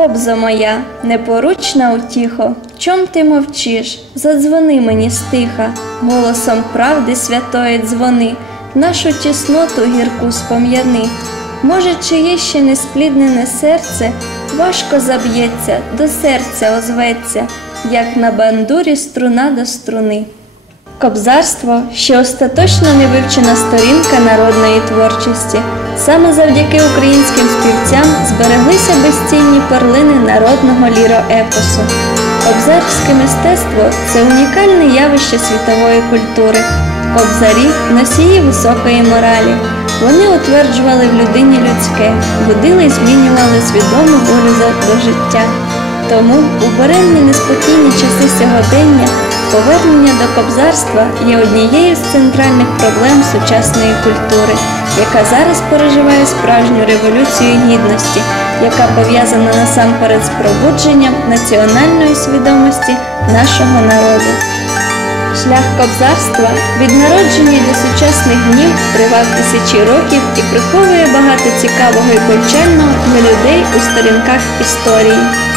Кобза моя, непоручна утіхо, чом ти мовчиш? Задзвони мені стиха, голосом правди святої дзвони, нашу тісноту гірку спом'яни. Може, чиє ще неспліднене серце важко заб'ється, до серця озветься, як на бандурі струна до струни. Кобзарство ще остаточно не вивчена сторінка народної творчості. Саме завдяки українським співцям збереглися безцінні перлини народного ліроепосу. Кобзарське мистецтво це унікальне явище світової культури. Кобзарі носії високої моралі. Вони утверджували в людині людське, будили і змінювали свідому волю до життя. Тому у буремні неспокійні часи сьогодення повернення до кобзарства є однією з центральних проблем сучасної культури, яка зараз переживає справжню революцію гідності, яка пов'язана насамперед з пробудженням національної свідомості нашого народу. Шлях кобзарства від народження до сучасних днів тривав тисячі років і приховує багато цікавого і повчального для людей у сторінках історії.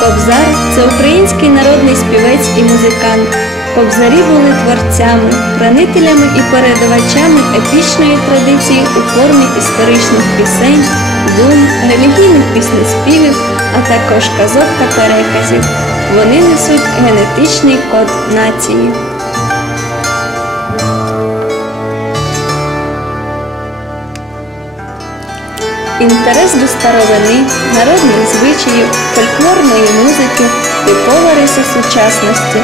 Кобзар це український народний співець і музикант. Кобзарі були творцями, хранителями і передавачами епічної традиції у формі історичних пісень, дум, релігійних піснеспівів, а також казок та переказів. Вони несуть генетичний код нації. Інтерес до старовини, народних звичаїв, фольклорної музики, типова риса сучасності.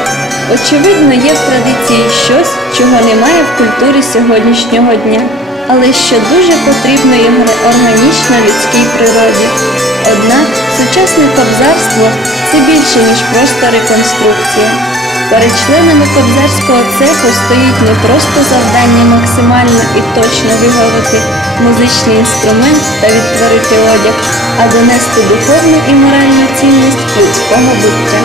Очевидно, є в традиції щось, чого немає в культурі сьогоднішнього дня, але що дуже потрібно і органічно людській природі. Однак сучасне кобзарство це більше, ніж просто реконструкція. Перед членами кобзарського цеху стоїть не просто завдання максимально і точно виголити музичний інструмент та відтворити одяг, а донести духовну і моральну цінність людського буття.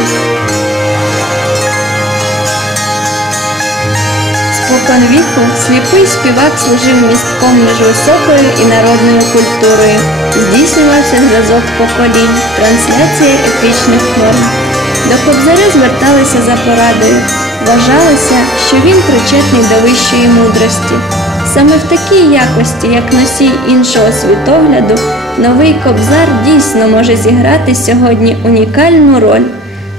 Спокон віку сліпий співак служив містком між високою і народною культурою, здійснювався зв'язок поколінь, трансляція епічних форм. До кобзаря зверталися за порадою. Вважалося, що він причетний до вищої мудрості. Саме в такій якості, як носій іншого світогляду, новий кобзар дійсно може зіграти сьогодні унікальну роль.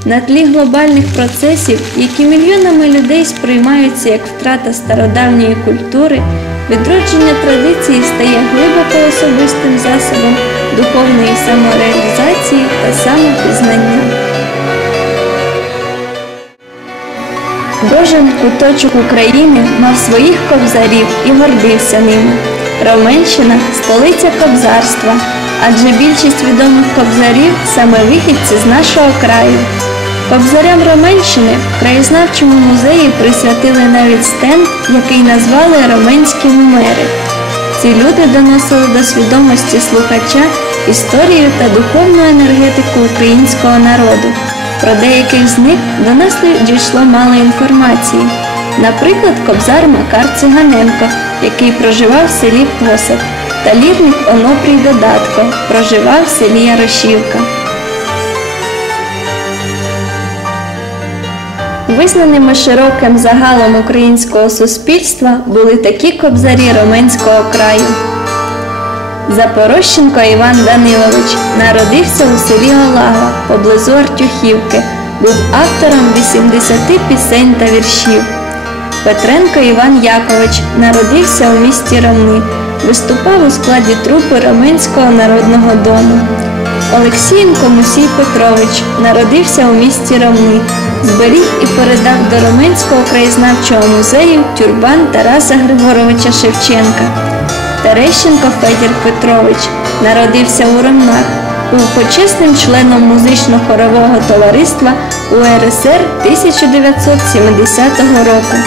На тлі глобальних процесів, які мільйонами людей сприймаються як втрата стародавньої культури, відродження традиції стає глибоко особистим засобом духовної самореалізації та самопізнання. Кожен куточок України мав своїх кобзарів і гордився ними. Роменщина столиця кобзарства, адже більшість відомих кобзарів саме вихідці з нашого краю. Кобзарям Роменщини в краєзнавчому музеї присвятили навіть стенд, який назвали Роменські нумери. Ці люди доносили до свідомості слухача історію та духовну енергетику українського народу. Про деяких з них до нас дійшло мало інформації. Наприклад, кобзар Макар Циганенко, який проживав в селі Посад, та лірник Онопрій Додатко, проживав в селі Ярошівка. Визнаними широким загалом українського суспільства були такі кобзарі Роменського краю. Запорощенко Іван Данилович народився у селі Олава поблизу Артюхівки, був автором 80 пісень та віршів. Петренко Іван Якович народився у місті Ромни, виступав у складі трупи Роменського народного дому. Олексієнко Мусій Петрович народився у місті Ромни, зберіг і передав до Роменського краєзнавчого музею тюрбан Тараса Григоровича Шевченка. Терещенко Федір Петрович народився у Ромнах, був почесним членом музично-хорового товариства УРСР 1970 року.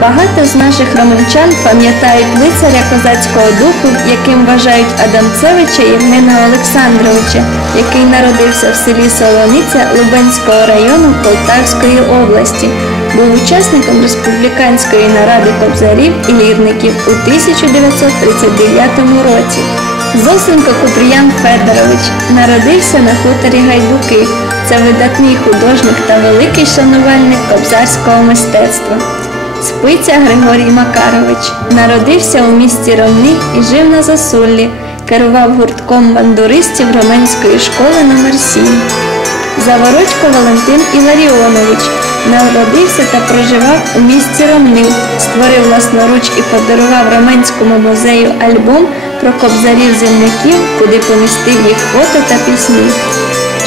Багато з наших романчан пам'ятають лицаря козацького духу, яким вважають Адамцевича Євгена Олександровича, який народився в селі Солониця Лубенського району Полтавської області. Був учасником республіканської наради кобзарів і лірників у 1939 році. Зосенко Купріян Федорович народився на хуторі Гайдуки. Це видатний художник та великий шанувальник кобзарського мистецтва. Спиця Григорій Макарович народився у місті Ромни і жив на Засуллі. Керував гуртком бандуристів Роменської школи номер 7 Заворочко Валентин Іларіонович народився та проживав у місті Ромнив, створив власноруч і подарував Роменському музею альбом про кобзарів земляків, куди помістив їх фото та пісні.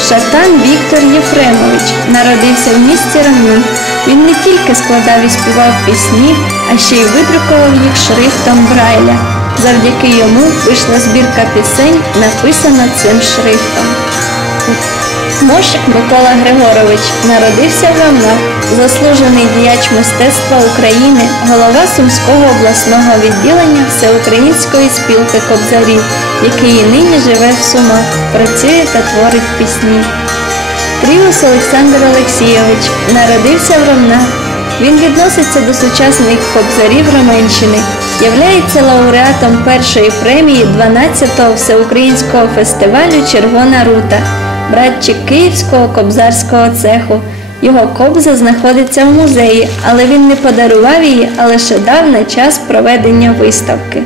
Шатан Віктор Єфремович народився в місті Ромни. Він не тільки складав і співав пісні, а ще й видрукував їх шрифтом Брайля. Завдяки йому вийшла збірка пісень, написана цим шрифтом. Мошик Микола Григорович народився в Ромнах, заслужений діяч мистецтва України, голова Сумського обласного відділення Всеукраїнської спілки кобзарів, який і нині живе в Сумах, працює та творить пісні. Тріус Олександр Олексійович народився в Ромнах. Він відноситься до сучасних кобзарів Роменщини, являється лауреатом першої премії 12-го всеукраїнського фестивалю Червона рута, братчик Київського кобзарського цеху. Його кобза знаходиться в музеї, але він не подарував її, а лише дав на час проведення виставки.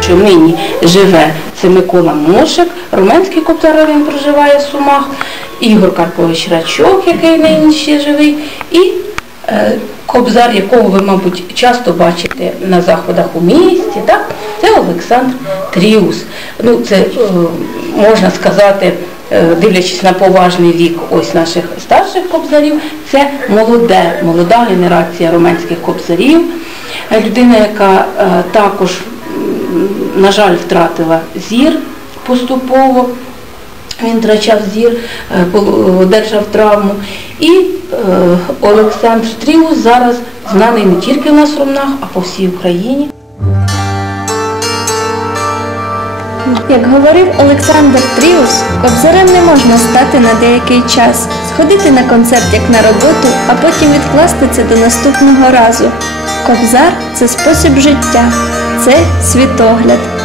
що нині живе це Микола Мошик, Руменський коптер, він проживає в Сумах, Ігор Карпович Рачок, який нині ще живий, і е, кобзар, якого ви, мабуть, часто бачите на заходах у місті, так? це Олександр Тріус. Ну, це е, можна сказати, дивлячись на поважний вік ось наших старших кобзарів, це молоде, молода генерація руменських кобзарів. Е, Людина, яка е, також на жаль, втратила зір поступово. Він втрачав зір, е, одержав травму. І е, Олександр Тріус зараз знаний не тільки в нас в Ромнах, а по всій Україні. Як говорив Олександр Тріус, кобзарем не можна стати на деякий час, сходити на концерт як на роботу, а потім відкласти це до наступного разу. Кобзар це спосіб життя, це світогляд.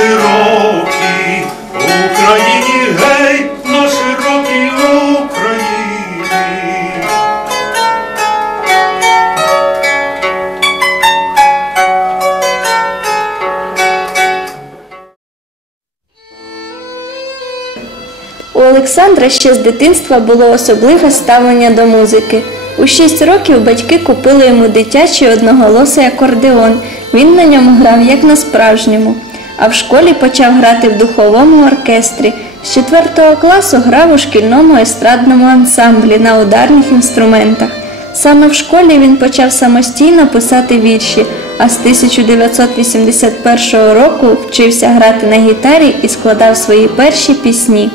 Широкій Україні, гей, на широкій Україні. У Олександра ще з дитинства було особливе ставлення до музики. У 6 років батьки купили йому дитячий одноголосий акордеон. Він на ньому грав як на справжньому. А в школі почав грати в духовому оркестрі. З 4 класу грав у шкільному естрадному ансамблі на ударних інструментах. Саме в школі він почав самостійно писати вірші, а з 1981 року вчився грати на гітарі і складав свої перші пісні.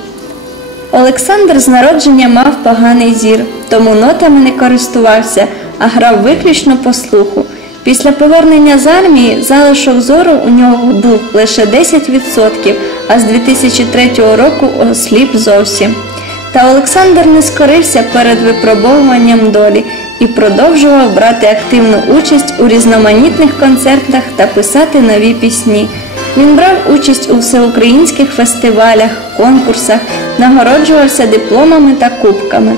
Олександр з народження мав поганий зір, тому нотами не користувався, а грав виключно по слуху. Після повернення з армії залишок зору у нього був лише 10%, а з 2003 року осліп зовсім. Та Олександр не скорився перед випробовуванням долі і продовжував брати активну участь у різноманітних концертах та писати нові пісні. Він брав участь у всеукраїнських фестивалях, конкурсах, нагороджувався дипломами та кубками.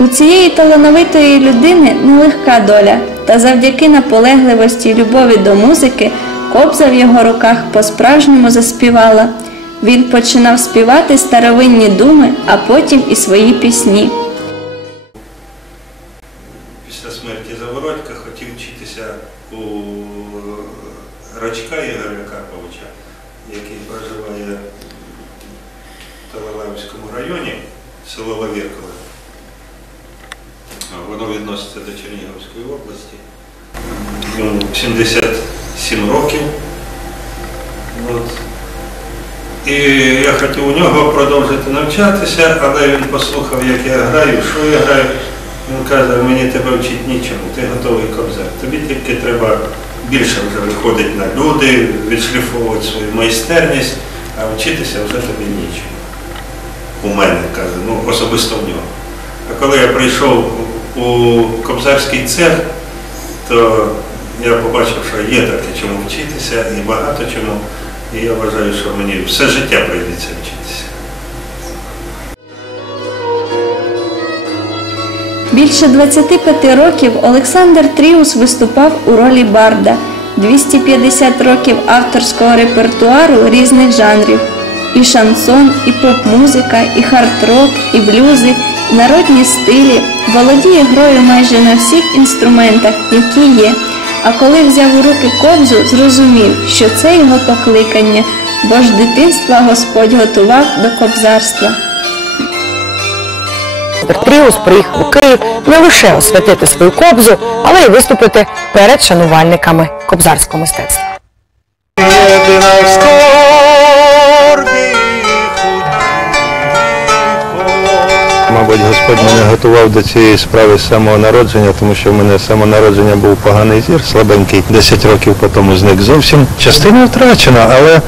У цієї талановитої людини нелегка доля, та завдяки наполегливості й любові до музики кобза в його руках по-справжньому заспівала. Він починав співати старовинні думи, а потім і свої пісні. Після смерті Заворотька хотів вчитися у Рачка Ігоря Карповича, який проживає в Талалаївському районі, село Лавіркове. Воно відноситься до Чернігівської області. Йому 77 років. От. І я хотів у нього продовжити навчатися, але він послухав, як я граю, що я граю. Він каже, мені тебе вчить нічому, ти готовий кобзар. Тобі тільки треба більше вже виходить на люди, відшліфовувати свою майстерність, а вчитися вже тобі нічого. У мене каже, ну особисто в нього. А коли я прийшов у Кобзарський цех, то я побачив, що є таке чому вчитися і багато чому. І я вважаю, що мені все життя прийдеться вчитися. Більше 25 років Олександр Тріус виступав у ролі барда, 250 років авторського репертуару різних жанрів. І шансон, і поп-музика, і хард-рок, і блюзи, і народні стилі, володіє грою майже на всіх інструментах, які є. А коли взяв у руки кобзу, зрозумів, що це його покликання, бо ж дитинства Господь готував до кобзарства. Тріус приїхав у Київ не лише освятити свою кобзу, але й виступити перед шанувальниками кобзарського мистецтва. Мабуть, Господь мене готував до цієї справи з самого народження, тому що в мене з самого народження був поганий зір, слабенький. 10 років по тому зник зовсім. Частина втрачена, але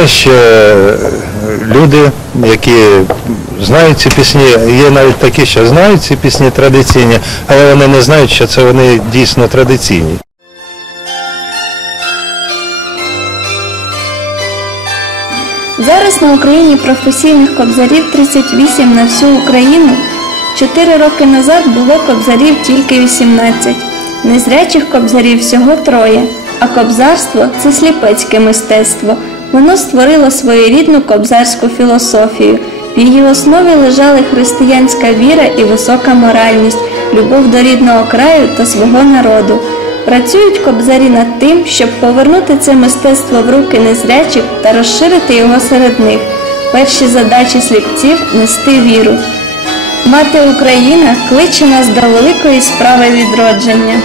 є ще е, люди, які знають ці пісні. Є навіть такі, що знають ці пісні традиційні, але вони не знають, що це вони дійсно традиційні. Зараз на Україні професійних кобзарів 38 на всю Україну. Чотири роки назад було кобзарів тільки 18. Незрячих кобзарів всього троє. А кобзарство це сліпецьке мистецтво. Воно створило своєрідну кобзарську філософію. В її основі лежали християнська віра і висока моральність, любов до рідного краю та свого народу. Працюють кобзарі над тим, щоб повернути це мистецтво в руки незрячих та розширити його серед них. Перші задачі сліпців нести віру. Мати Україна кличе нас до великої справи відродження.